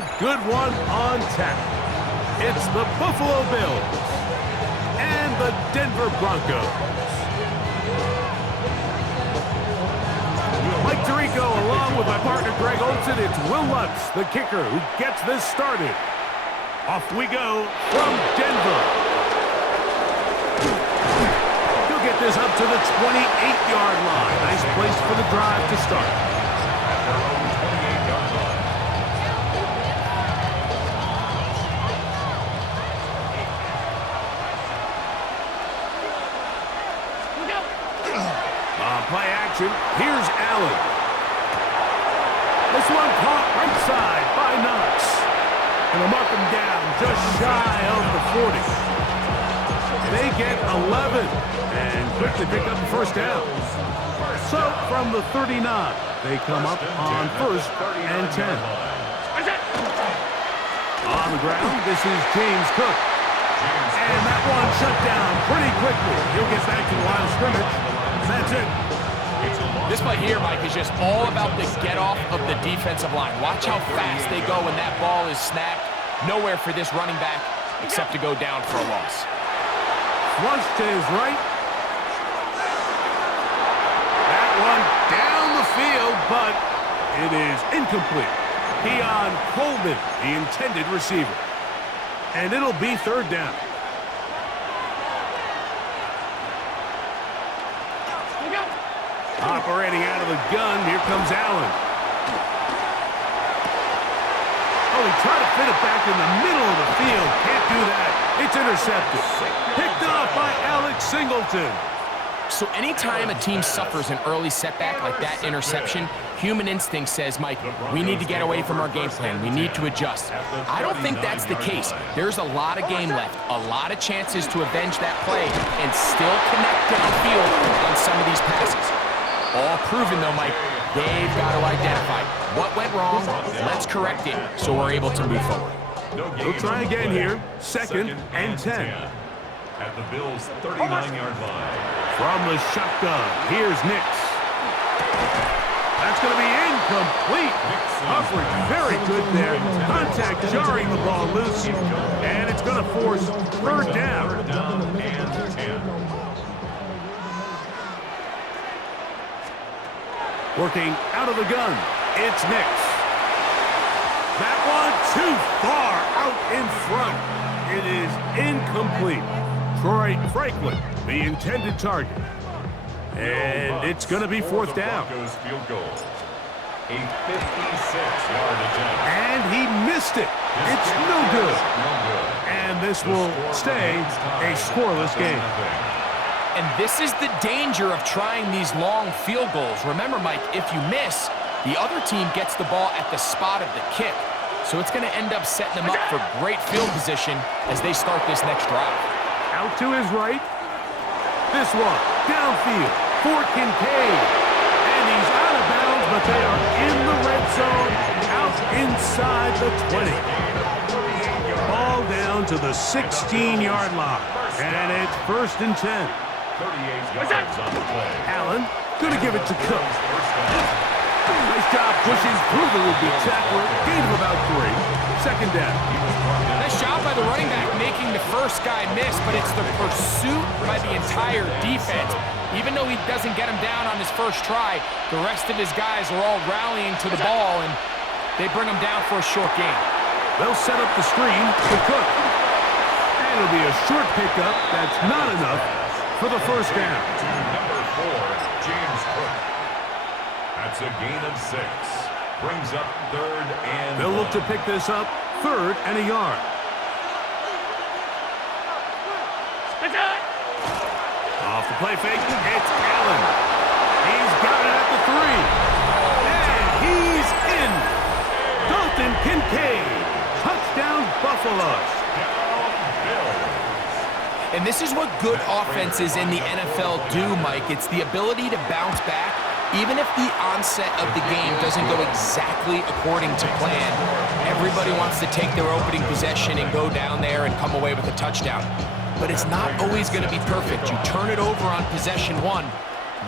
a good one on tap. It's the Buffalo Bills and the Denver Broncos. Mike Tirico along with my partner Greg Olson. It's Will Lutz, the kicker, who gets this started. Off we go from Denver. He'll get this up to the 28-yard line. Nice place for the drive to start. At their own 28-yard line. Play action. Here's Allen. This one caught right side by Knox. And they'll mark him down just shy of the 40. They get 11 and quickly pick up the first down. So from the 39, they come up on 1st and 10. On the ground, this is James Cook. And that one shut down pretty quickly. He'll get back to the line of scrimmage. That's it. This play here, Mike, is just all about the get-off of the defensive line. Watch how fast they go when that ball is snapped. Nowhere for this running back except to go down for a loss. Flush to his right. That one down the field, but it is incomplete. Keon Coleman, the intended receiver. And it'll be 3rd down. Operating out of the gun, here comes Allen. Oh, he tried to fit it back in the middle of the field. Can't do that. It's intercepted. Picked off by Alex Singleton. So anytime a team suffers an early setback like that interception, human instinct says, Mike, we need to get away from our game plan. We need to adjust. I don't think that's the case. There's a lot of game left, a lot of chances to avenge that play and still connect downfield on some of these passes. All proven, though, Mike. They've got to identify what went wrong. Let's correct it so we're able to move forward. We'll try again here. 2nd and 10. At the Bills' 39-yard line. From the shotgun, here's Nix. That's going to be incomplete. Coverage very good there. Contact jarring the ball loose. And it's going to force 3rd down. 3rd down and 10. Working out of the gun, it's Nix. That one too far out in front. It is incomplete. Troy Franklin, the intended target. And it's going to be 4th down. Field goal. A 56-yard attempt. And he missed it. It's no good. And this will stay a scoreless game. And this is the danger of trying these long field goals. Remember, Mike, if you miss, the other team gets the ball at the spot of the kick. So it's going to end up setting them up for great field position as they start this next drive. Out to his right. This one, downfield for Kincaid. And he's out of bounds, but they are in the red zone, out inside the 20. Ball down to the 16-yard line. And it's 1st and 10. 38 yards on the play. Allen going to give it to Cook. Nice job pushing through the would-be tackler. Gain of about 3. 2nd down. Nice job by the running back making the first guy miss, but it's the pursuit by the entire defense. Even though he doesn't get him down on his first try, the rest of his guys are all rallying to the ball, and they bring him down for a short gain. They'll set up the screen to Cook. And it'll be a short pickup. That's not enough for the 1st down. Number 4, James Cook. That's a gain of 6. Brings up 3rd and They'll look to pick this up 3rd and a yard. Off the play fake, it's Allen. He's got it at the 3. And he's in. Dalton Kincaid. Touchdown Buffalo. And this is what good offenses in the NFL do, Mike. It's the ability to bounce back, even if the onset of the game doesn't go exactly according to plan. Everybody wants to take their opening possession and go down there and come away with a touchdown. But it's not always going to be perfect. You turn it over on possession 1.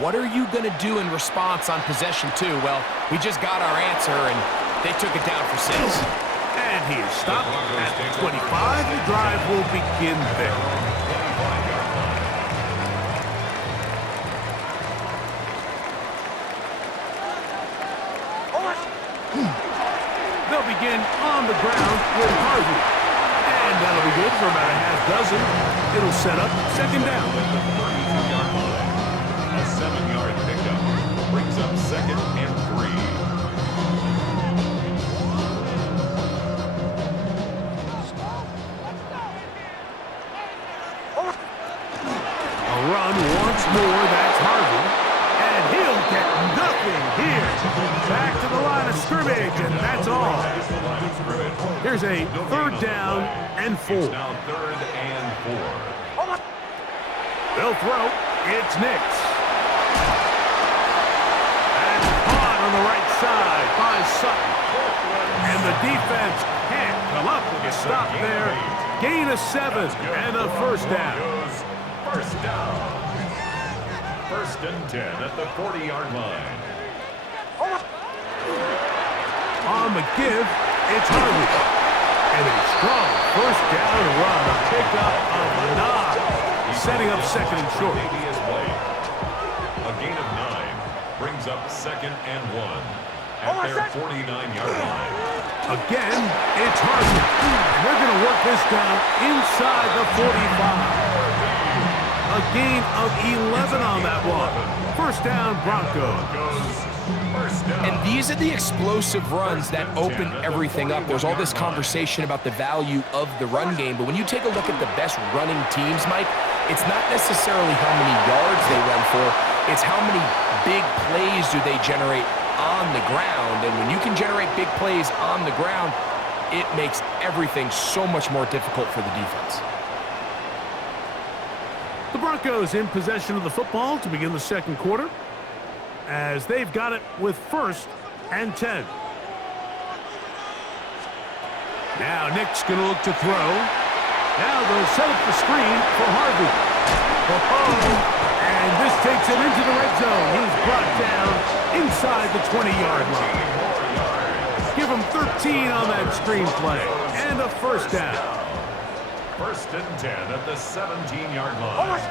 What are you going to do in response on possession 2? Well, we just got our answer, and they took it down for 6. And he is stopped at the 25. The drive will begin there. They'll begin on the ground with Harvey. And that'll be good for about a half dozen. It'll set up second down. A 7-yard pickup brings up second and 3. A run once more, that's Harvey. And he'll get nothing here. Back to the line of scrimmage, and that's all. Here's a third down and 4. Now third and 4. They'll throw. It's Nix. And caught on the right side by Sutton. And the defense can't come up with a stop there. Gain of 7 and a first down. First down. First and 10 at the 40-yard line. On the give, it's Harvey. And a strong first down run. A pickup of a nod. Setting up second and short. A gain of 9 brings up second and 1 at their 49-yard line. Again, it's Harvey. And they're going to work this down inside the 45. A gain of 11 on that one. First down, Broncos. And these are the explosive runs that open everything up. There's all this conversation about the value of the run game, but when you take a look at the best running teams, Mike, it's not necessarily how many yards they run for, it's how many big plays do they generate on the ground. And when you can generate big plays on the ground, it makes everything so much more difficult for the defense. The Broncos in possession of the football to begin the second quarter, as they've got it with first and 10. Now Nick's going to look to throw. Now they'll set up the screen for Harvey. And this takes him into the red zone. He's brought down inside the 20-yard line. Give him 13 on that screen play. And a first down. First and 10 at the 17-yard line.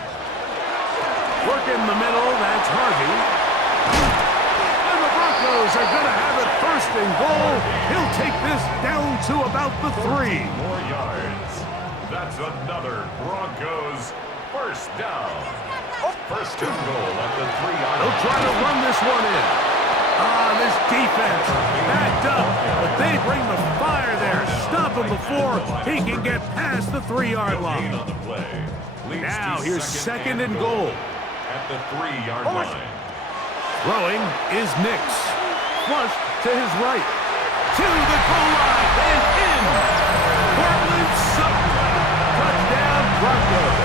Work in the middle, that's Harvey. And the Broncos are going to have it first and goal. He'll take this down to about the 3. More yards. That's another Broncos first down. First and goal at the 3-yard line. They'll try to run this one in. This defense backed up, but they bring the fire there. Stop him before he can get past the 3-yard line. Now here's second and goal. At the 3-yard line. Throwing is Nix. Flush to his right. To the goal line and in. Portland Sutton. Touchdown Broncos.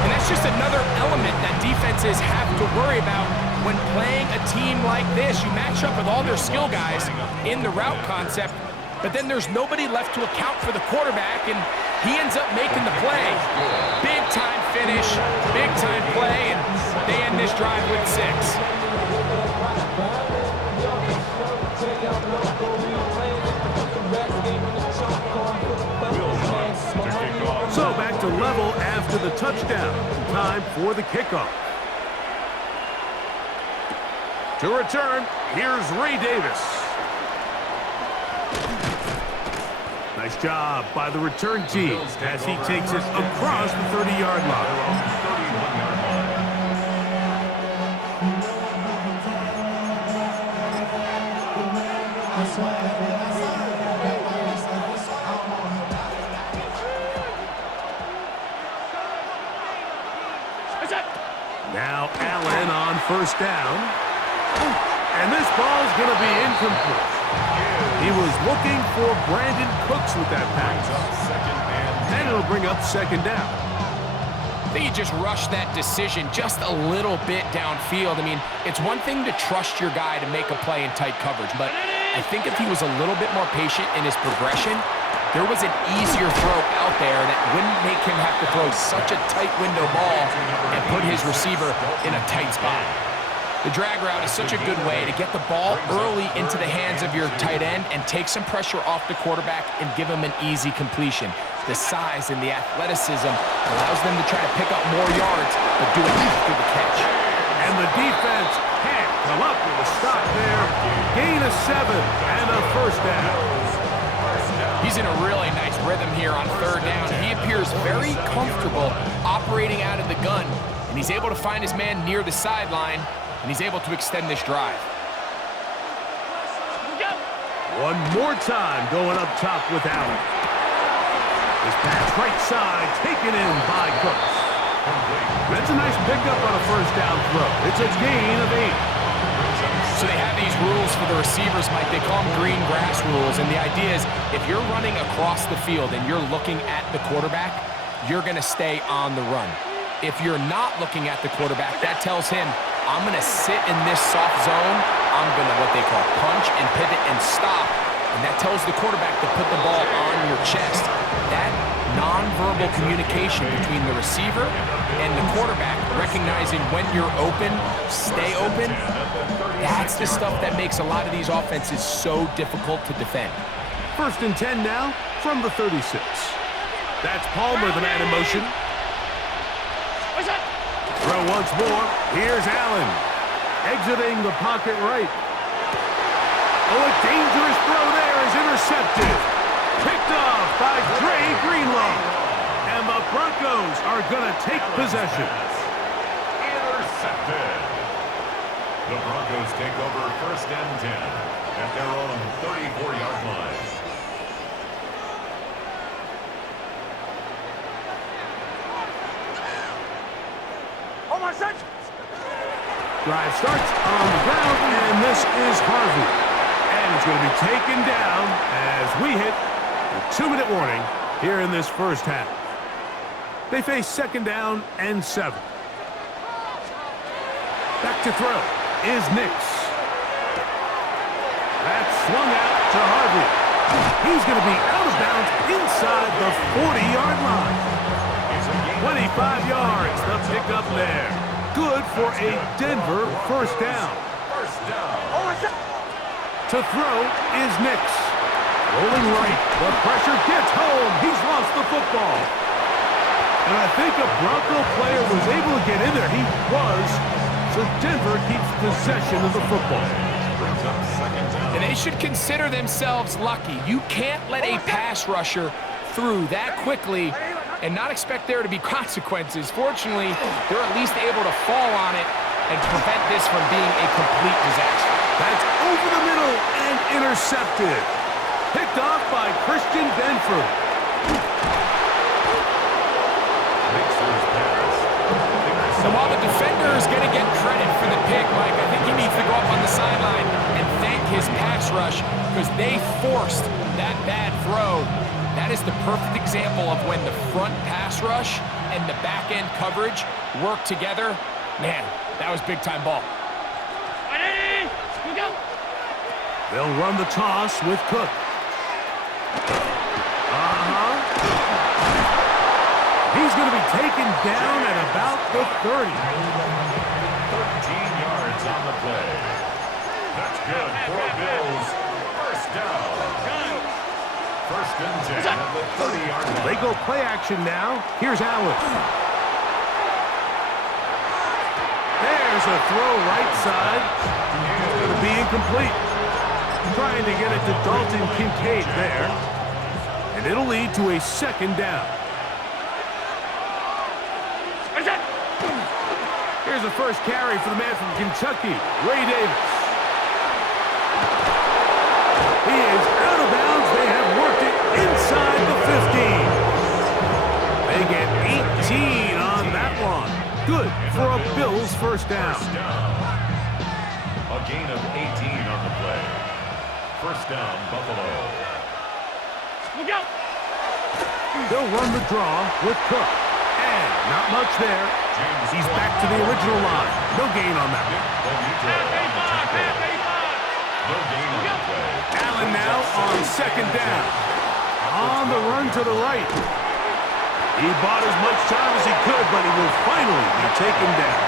And that's just another element that defenses have to worry about when playing a team like this. You match up with all their skill guys in the route concept, but then there's nobody left to account for the quarterback, and he ends up making the play. Big time finish, big time play, and they end this drive with 6. So back to level after the touchdown. Time for the kickoff. To return, here's Ray Davis. Nice job by the return team as he takes it across the 30-yard line. Now Allen on first down. And this ball's going to be incomplete. He was looking for Brandon Cooks with that pass. And it'll bring up second down. I think he just rushed that decision just a little bit downfield. I mean, it's one thing to trust your guy to make a play in tight coverage, but I think if he was a little bit more patient in his progression, there was an easier throw out there that wouldn't make him have to throw such a tight window ball and put his receiver in a tight spot. The drag route is such a good way to get the ball early into the hands of your tight end and take some pressure off the quarterback and give him an easy completion. The size and the athleticism allows them to try to pick up more yards, but do it after the catch. And the defense can't come up with a stop there. Gain of 7 and a first down. He's in a really nice rhythm here on third down. He appears very comfortable operating out of the gun, and he's able to find his man near the sideline, and he's able to extend this drive. One more time going up top with Allen. His pass right side taken in by Cooks. That's a nice pickup on a first down throw. It's a gain of 8. So they have these rules for the receivers, Mike. They call them green grass rules, and the idea is if you're running across the field and you're looking at the quarterback, you're going to stay on the run. If you're not looking at the quarterback, that tells him, I'm going to sit in this soft zone. I'm going to what they call punch and pivot and stop, and that tells the quarterback to put the ball on your chest. That nonverbal communication between the receiver and the quarterback, recognizing when you're open, stay open, that's the stuff that makes a lot of these offenses so difficult to defend. 1st and 10 now from the 36. That's Palmer, the man in motion. Throw once more. Here's Allen. Exiting the pocket right. Oh, a dangerous throw there is intercepted. Picked off by Dre Greenlaw. And the Broncos are going to take possession. Intercepted. The Broncos take over 1st and 10 at their own 34-yard line. Drive starts on the ground, and this is Harvey. And it's going to be taken down as we hit the 2-minute warning here in this first half. They face 2nd down and 7. Back to throw is Nix. That's swung out to Harvey. He's going to be out of bounds inside the 40-yard line. 25 yards, the pickup there. Good for a Denver first down. To throw is Nix. Rolling right, the pressure gets home. He's lost the football. And I think a Bronco player was able to get in there. He was. So Denver keeps possession of the football. And they should consider themselves lucky. You can't let a pass rusher through that quickly and not expect there to be consequences. Fortunately, they're at least able to fall on it and prevent this from being a complete disaster. That's over the middle and intercepted. Picked off by Christian Benford. So while the defender is going to get credit for the pick, Mike, I think he needs to go up on the sideline and thank his pass rush because they forced that bad throw. That is the perfect example of when the front pass rush and the back end coverage work together. Man, that was big-time ball. They'll run the toss with Cook. He's going to be taken down at about the 30. 13 yards on the play. That's good for Bills. First down. 1st and 10 at the 30-yard line. They go play action now. Here's Allen. There's a throw right side. It's going to be incomplete. Trying to get it to Dalton Kincaid there. And it'll lead to a 2nd down. Here's the first carry for the man from Kentucky, Ray Davis. He is out of bounds. They have worked it inside the 15. They get 18 on that one. Good for a Bills first down. A gain of 18 on the play. First down, Buffalo. They'll run the draw with Cook. And not much there. He's back to the original line. No gain on that. Allen now on 2nd down. On the run to the right. He bought as much time as he could, but he will finally be taken down.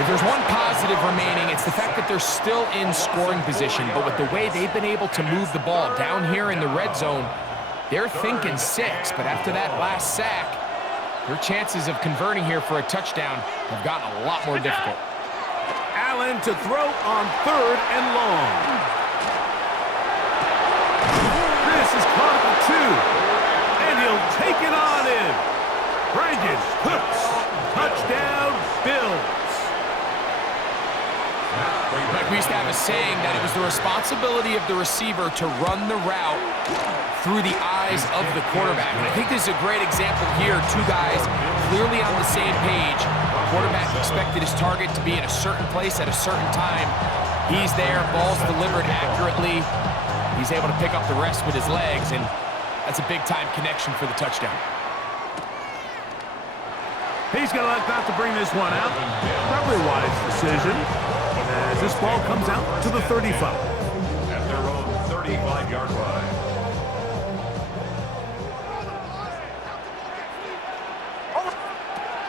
If there's one positive remaining, it's the fact that they're still in scoring position. But with the way they've been able to move the ball down here in the red zone, they're thinking 6. But after that last sack, their chances of converting here for a touchdown have gotten a lot more difficult. Allen to throw on 3rd and long. This is caught at the 2. And he'll take it on in. Brandon Cooks. Touchdown, Bills. Like we used to have a saying that it was the responsibility of the receiver to run the route through the eyes of the quarterback. And I think this is a great example here. 2 guys clearly on the same page. Quarterback expected his target to be in a certain place at a certain time. He's there, ball's delivered accurately. He's able to pick up the rest with his legs, and that's a big-time connection for the touchdown. He's going to elect not to bring this one out. Probably a wise decision, as this ball comes out to the 35. At their own 35-yard line.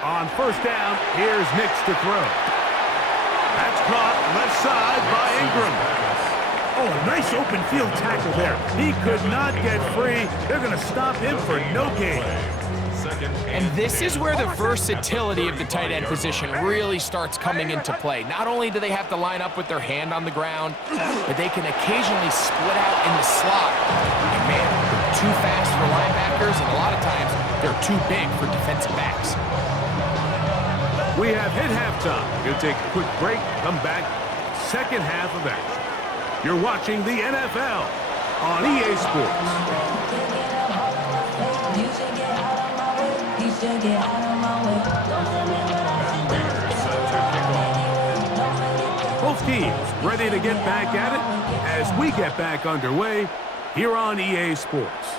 On 1st down, here's Nix to throw. That's caught left side by Ingram. Oh, a nice open field tackle there. He could not get free. They're going to stop him for no gain. And this is where the versatility of the tight end position really starts coming into play. Not only do they have to line up with their hand on the ground, but they can occasionally split out in the slot. And man, they're too fast for linebackers, and a lot of times they're too big for defensive backs. We have hit halftime. We'll take a quick break, come back, second half of action. You're watching the NFL on EA Sports. Both teams ready to get back at it as we get back underway here on EA Sports.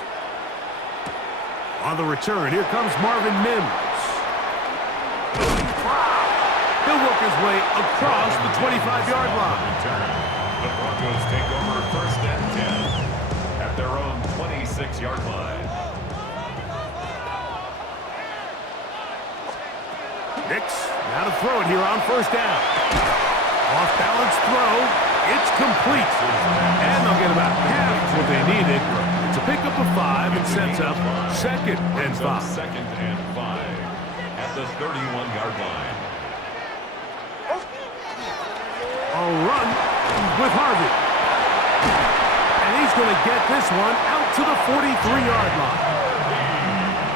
On the return, here comes Marvin Mims. He'll work his way across the 25-yard line. The Broncos take over 1st and 10 at their own 26-yard line. Nix, now to throw it here on 1st down. Off-balance throw, it's complete. And they'll get about half what they needed. It's a pickup of 5 and sets up 2nd and 5. 2nd and 5 at the 31-yard line. A run with Harvey. And he's going to get this one out to the 43-yard line.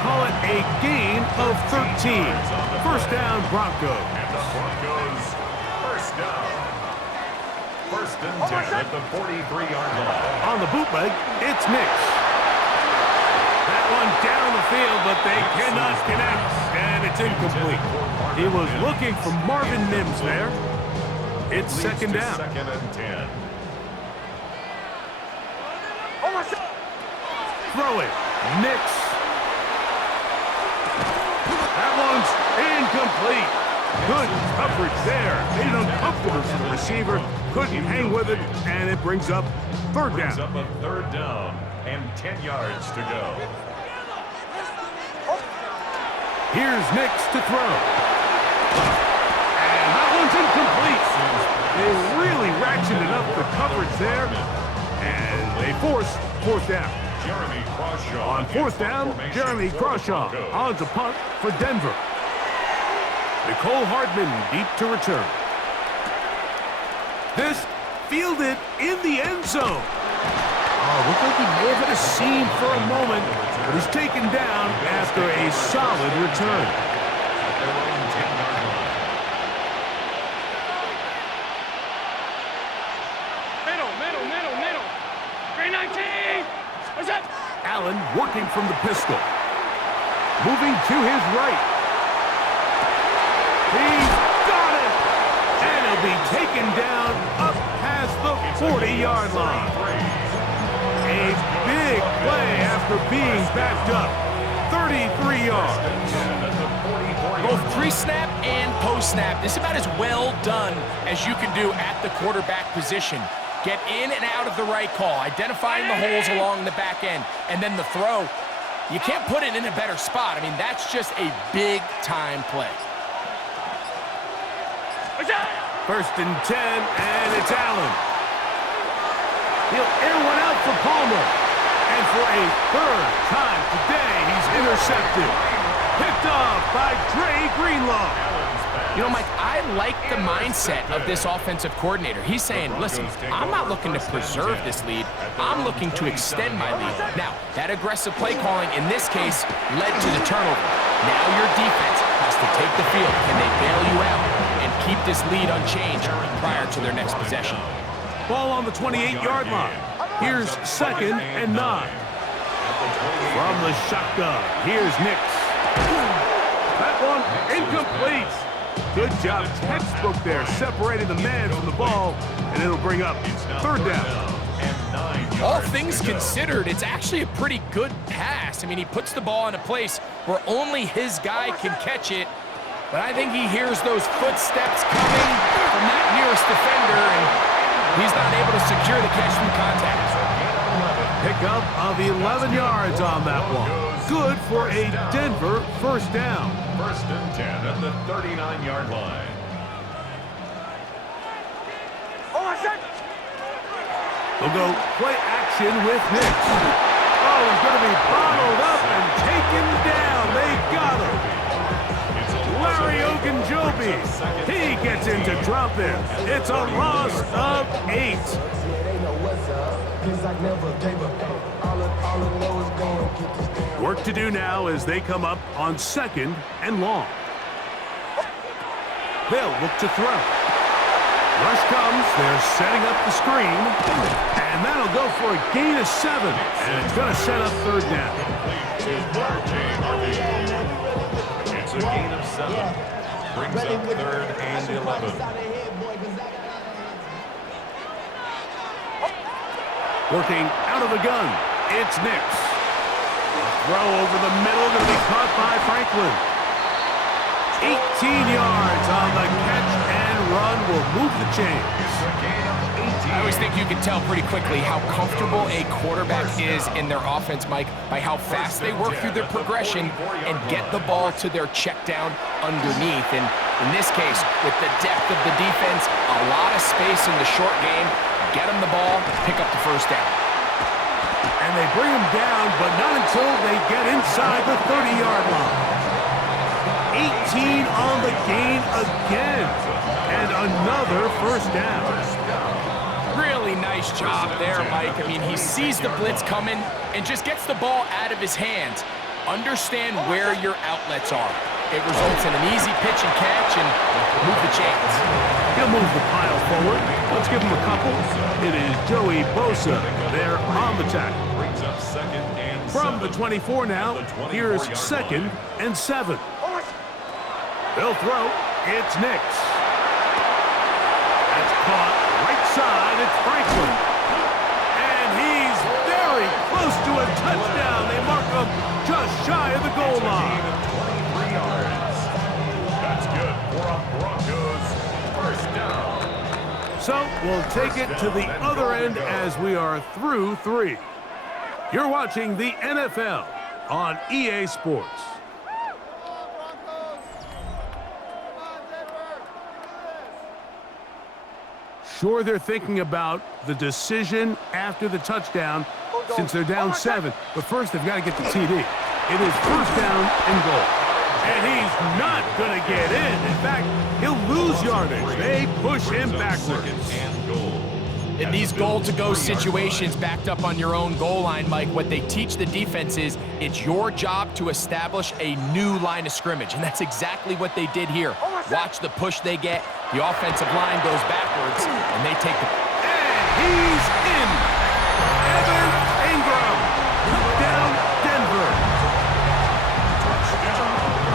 Call it a gain of 13. 1st down, Broncos. And the Broncos, 1st down. 1st and 10 at the 43-yard line. On the bootleg, it's Nix. That one down the field, but they cannot connect, and it's incomplete. He was looking for Marvin Mims there. It's 2nd down. 2nd and 10. Throw it. Nix. That one's incomplete. Good coverage there. Made it uncomfortable for the receiver. Couldn't hang with it, and it brings up 3rd down. Brings up a 3rd down and 10 yards to go. Here's Nix to throw. And that one's incomplete. They really ratcheted up the coverage there, and they force 4th down. Jeremy Crawshaw. On 4th down, Jeremy Crawshaw on to punt for Denver. Nicole Hardman deep to return. This fielded in the end zone. Oh, looked like he may have hit a seam for a moment, but he's taken down after a solid return. Middle. 319. What's up? Allen working from the pistol. Moving to his right. He's got it! And he'll be taken down up past the 40-yard line. A big play after being backed up. 33 yards. Both pre-snap and post-snap, this is about as well done as you can do at the quarterback position. Get in and out of the right call, identifying the holes along the back end, and then the throw. You can't put it in a better spot. I mean, that's just a big-time play. First and 10, and it's Allen. He'll air one out for Palmer. And for a third time today, he's intercepted. Picked off by Dre Greenlaw. You know, Mike, I like the mindset of this offensive coordinator. He's saying, listen, I'm not looking to preserve this lead. I'm looking to extend my lead. Now, that aggressive play calling in this case led to the turnover. Now your defense has to take the field. Can they bail you out and keep this lead unchanged prior to their next possession? Ball on the 28-yard line. Here's 2nd and 9. From the shotgun, here's Nix. That one incomplete. Good job, textbook there, separating the man from the ball, and it'll bring up 3rd down. All things considered, it's actually a pretty good pass. I mean, he puts the ball in a place where only his guy can catch it, but I think he hears those footsteps coming from that nearest defender, and he's not able to secure the catch from contact. Pickup of 11 yards on that one. Good for a Denver 1st down. 1st and 10 at the 39-yard line. They'll go play action with Nix. Oh, he's going to be bottled up and taken down. They got him. Larry Ogunjobi. He gets in to drop him. It's a loss of 8. Work to do now as they come up on 2nd and long. They'll look to throw. Rush comes, they're setting up the screen, and that'll go for a gain of 7, and it's going to set up 3rd down. It's a gain of 7. Brings up 3rd and 11. Working out of the gun, it's Nix. A throw over the middle, going to be caught by Franklin. 18 yards on the catch and run will move the chains. I always think you can tell pretty quickly how comfortable a quarterback is in their offense, Mike, by how fast they work through their progression and get the ball to their check down underneath. And in this case, with the depth of the defense, a lot of space in the short game, get them the ball, pick up the 1st down. And they bring him down, but not until they get inside the 30-yard line. 18 on the gain again, and another 1st down. Really nice job there, Mike. I mean, he sees the blitz coming and just gets the ball out of his hands. Understand where your outlets are. It results in an easy pitch and catch and move the chains. He'll move the pile forward. Let's give him a couple. It is Joey Bosa there on the tackle. Brings up 2nd and 7. From the 24 now, here's 2nd and 7. They'll throw. It's Nix. That's caught right side. It's Franklin. And he's very close to a touchdown. They mark him just shy of the goal line. 23 yards. That's good for a Broncos 1st down. So we'll take it to the other end as we are through 3. You're watching the NFL on EA Sports. Sure, they're thinking about the decision after the touchdown since they're down 7. But first, they've got to get the TD. It is 1st down and goal. And he's not going to get in. In fact, he'll lose yardage. They push him backwards. In these goal-to-go situations backed up on your own goal line, Mike, what they teach the defense is it's your job to establish a new line of scrimmage, and that's exactly what they did here. Watch the push they get. The offensive line goes backwards, and they take the... And he's in. Evan Ingram. Down Denver.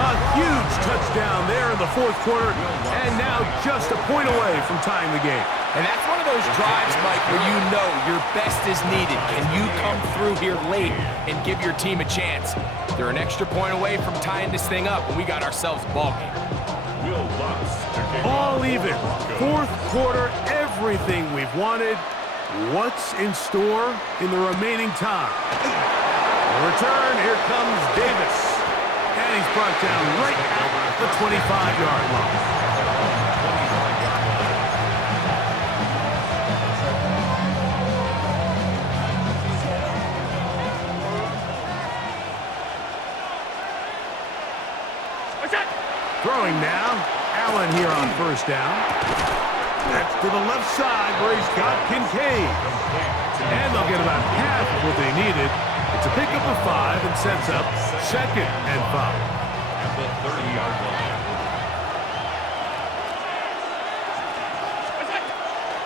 A huge touchdown there in the 4th quarter, and now just a point away from tying the game. And that's one of those drives, Mike, where you know your best is needed. Can you come through here late and give your team a chance? They're an extra point away from tying this thing up, and we got ourselves a ball game. All even. 4th quarter, everything we've wanted. What's in store in the remaining time? The return, here comes Davis. And he's brought down right at the 25-yard line. Throwing now. Allen here on first down. That's to the left side where he's got Kincaid. And they'll get about half of what they needed. It's a pickup of 5 and sets up 2nd and 5. At the 30-yard line.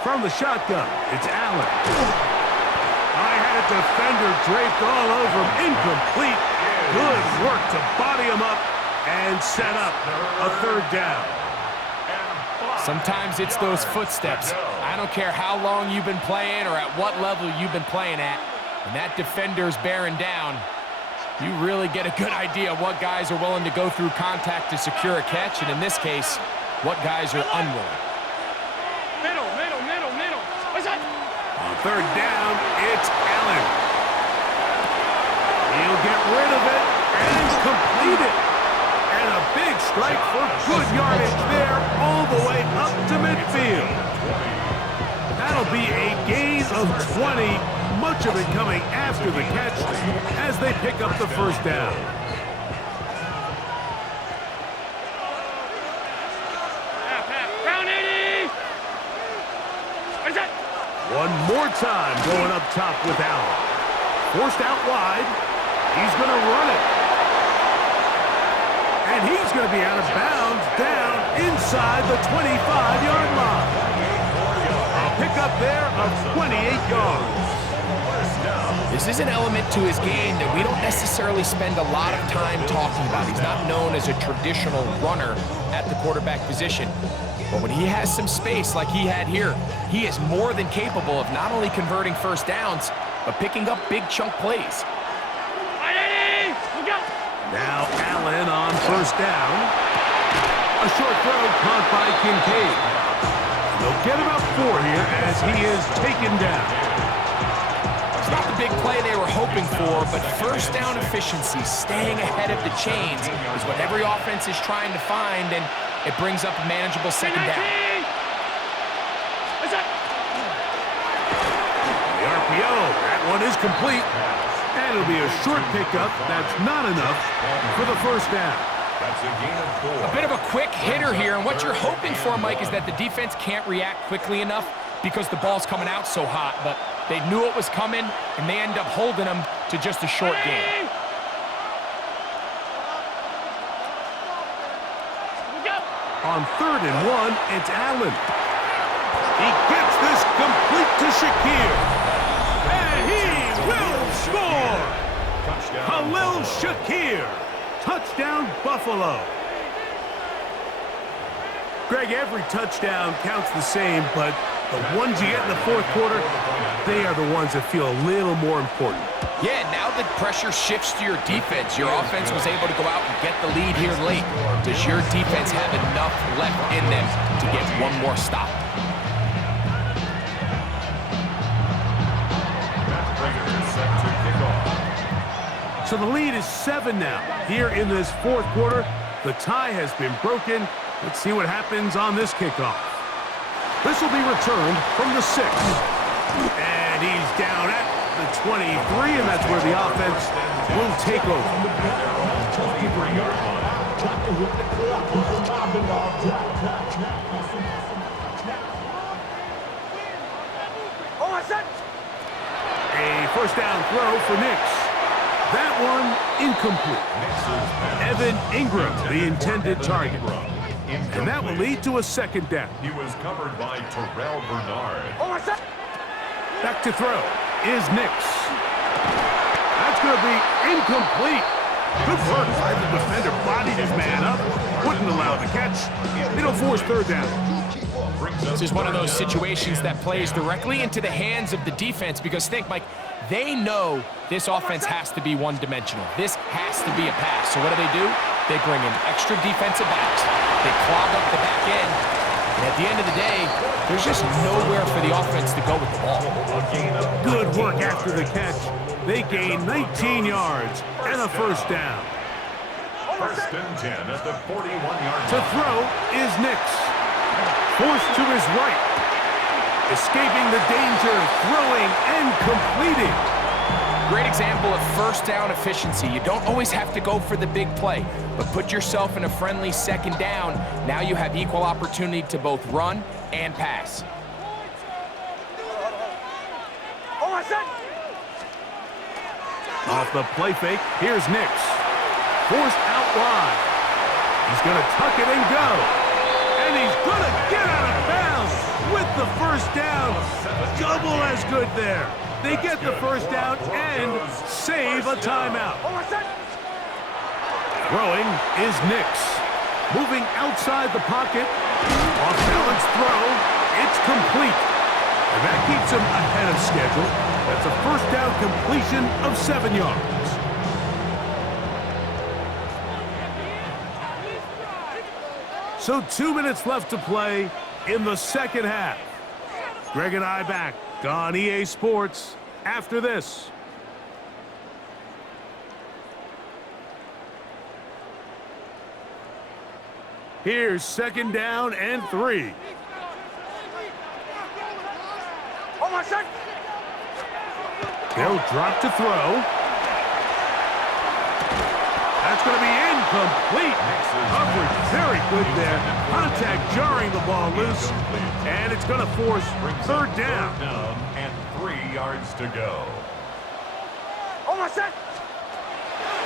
From the shotgun, it's Allen. I had a defender draped all over him. Incomplete. Good work to body him up and set up a 3rd down. Sometimes it's those footsteps. I don't care how long you've been playing or at what level you've been playing at. When that defender's bearing down, you really get a good idea of what guys are willing to go through contact to secure a catch, and in this case, what guys are unwilling. Middle. What's that? On 3rd down, it's Allen. He'll get rid of it and complete it. And a big strike for good yardage there all the way up to midfield. That'll be a gain of 20, much of it coming after the catch as they pick up the 1st down. Round 80! What's that? One more time going up top with Allen. Forced out wide. He's going to run it. And he's going to be out of bounds down inside the 25-yard line. A pickup there of 28 yards. This is an element to his game that we don't necessarily spend a lot of time talking about. He's not known as a traditional runner at the quarterback position. But when he has some space like he had here, he is more than capable of not only converting 1st downs, but picking up big chunk plays. Now Allen on 1st down. A short throw caught by Kincaid. They'll get about 4 here as he is taken down. It's not the big play they were hoping for, but 1st down efficiency, staying ahead of the chains, is what every offense is trying to find, and it brings up a manageable 2nd down. The RPO, that one is complete. And it'll be a short pickup. That's not enough for the 1st down. That's a gain of 4. A bit of a quick hitter here, and what you're hoping for, Mike, is that the defense can't react quickly enough because the ball's coming out so hot, but they knew it was coming, and they end up holding them to just a short game. On 3rd and 1, it's Allen. He gets this complete to Shakir. And he will score! Khalil Shakir. Touchdown, Buffalo. Greg, every touchdown counts the same, but the ones you get in the 4th quarter, they are the ones that feel a little more important. Yeah, now the pressure shifts to your defense. Your offense was able to go out and get the lead here late. Does your defense have enough left in them to get one more stop? So the lead is 7 now. Here in this 4th quarter, the tie has been broken. Let's see what happens on this kickoff. This will be returned from the 6. And he's down at the 23, and that's where the offense will take over. A 1st down throw for Nix. That one incomplete. Evan Ingram, the intended target. And that will lead to a 2nd down. He was covered by Terrell Bernard. Back to throw is Nix. That's going to be incomplete. Good work by the defender. Bodied his man up. Wouldn't allow the catch. It'll force 3rd down. This is one of those situations that plays directly into the hands of the defense because think, Mike, they know this offense has to be one-dimensional. This has to be a pass. So what do? They bring in extra defensive backs. They clog up the back end. And at the end of the day, there's just nowhere for the offense to go with the ball. Good work after the catch. They gain 19 yards and a 1st down. 1st and 10 at the 41-yard line. To throw is Nix. Forced to his right. Escaping the danger, throwing and completing. Great example of first down efficiency. You don't always have to go for the big play, but put yourself in a friendly second down. Now you have equal opportunity to both run and pass. Off the play fake, here's Nix. Forced out wide. He's going to tuck it and go. And he's going to get out of bounds with the first down. Double as good there. They get the first down and save a timeout. Throwing is Nix. Moving outside the pocket. Off-balance throw. It's complete. And that keeps him ahead of schedule. That's a first down completion of 7 yards. So 2 minutes left to play in the second half. Greg and I back on EA Sports after this. Here's second down and 3. They'll drop to throw. That's going to be incomplete. Coverage very good there. Contact jarring the ball loose. And it's going to force third down. And 3 yards to go.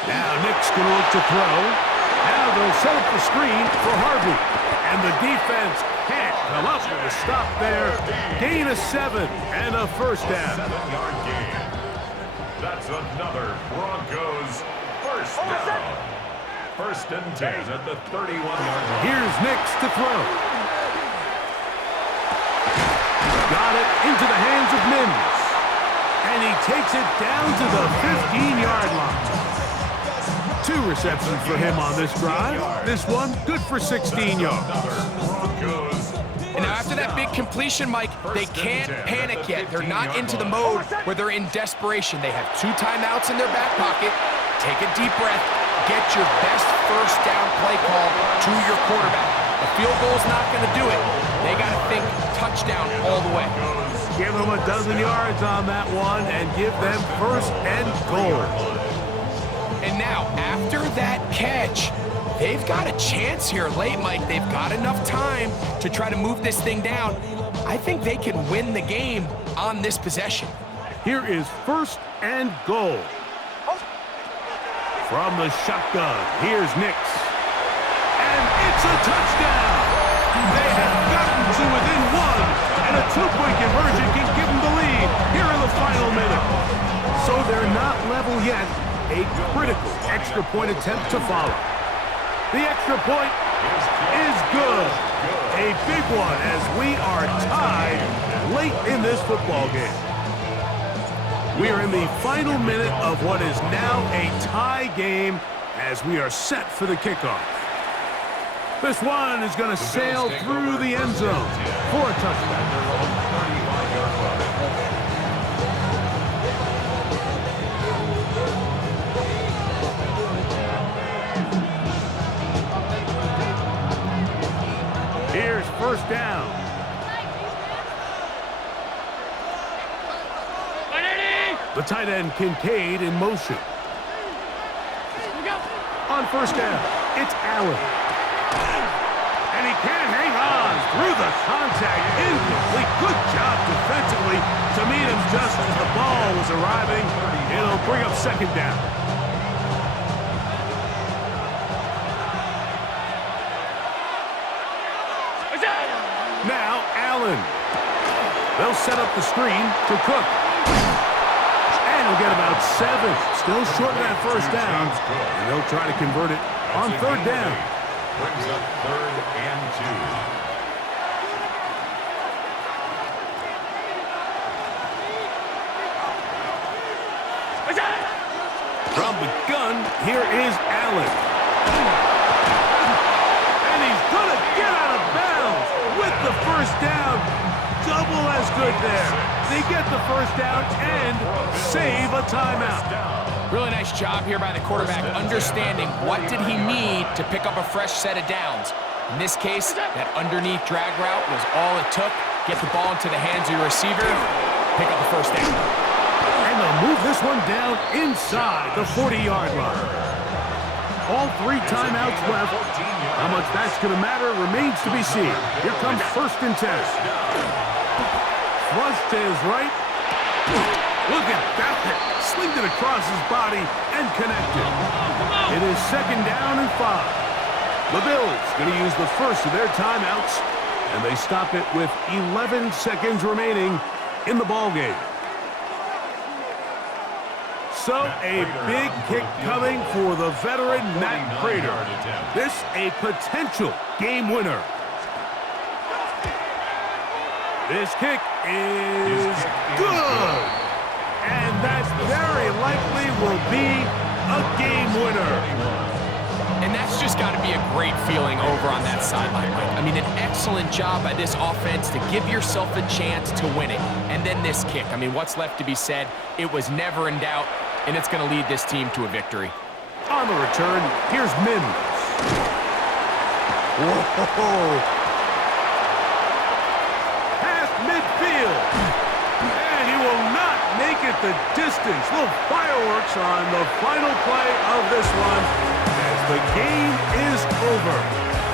Now Nick's going to look to throw. Now they'll set up the screen for Harvey. And the defense can't come up with a stop there. Gain of 7 and a first down. 7-yard gain. That's another Broncos first down. First and 10 at the 31-yard line. Here's Nix to throw. Got it into the hands of Mims. And he takes it down to the 15-yard line. 2 receptions for him on this drive. This one good for 16 yards. And now after that big completion, Mike, they can't panic yet. They're not into the mode where they're in desperation. They have 2 timeouts in their back pocket. Take a deep breath. Get your best first down play call to your quarterback. The field goal's not going to do it. They got to think touchdown all the way. Give them a dozen yards on that one and give them first and goal. And now, after that catch, they've got a chance here late, Mike. They've got enough time to try to move this thing down. I think they can win the game on this possession. Here is first and goal. From the shotgun, here's Nix. And it's a touchdown! They have gotten to within 1, and a 2-point conversion can give them the lead here in the final minute. So they're not level yet. A critical extra point attempt to follow. The extra point is good. A big one as we are tied late in this football game. We are in the final minute of what is now a tie game as we are set for the kickoff. This one is going to sail through the end zone for a touchdown. Here's first down. The tight end Kincaid in motion. On first down, it's Allen. And he can't hang on through the contact. Incomplete. Good job defensively to meet him just as the ball was arriving. It'll bring up second down. Now Allen. They'll set up the screen to Cook. And he'll get about 7. Still short of that first down. And they'll try to convert it on third down. Brings up 3rd and 2. From the gun, here is Allen. And he's going to get out of bounds with the first down. Double as good there. They get the first down and save a timeout. Really nice job here by the quarterback, understanding what did he need to pick up a fresh set of downs. In this case, that underneath drag route was all it took. Get the ball into the hands of your receiver, pick up the first down. And they'll move this this one down inside the 40-yard line. All 3 timeouts left. How much that's going to matter remains to be seen. Here comes 1st and 10. Flush to his right. Look at that. Slinged it across his body and connected. It is 2nd down and 5. The Bills going to use the first of their timeouts, and they stop it with 11 seconds remaining in the ballgame. So a big kick coming for the veteran Matt Prater. This a potential game winner. This kick is good. And that very likely will be a game winner. And that's just got to be a great feeling over on that sideline, Mike. I mean, an excellent job by this offense to give yourself a chance to win it. And then this kick. I mean, what's left to be said? It was never in doubt, and it's going to lead this team to a victory. On the return, here's Mims. Whoa! Past midfield. And he will not make it the distance. Little fireworks on the final play of this one. The game is over.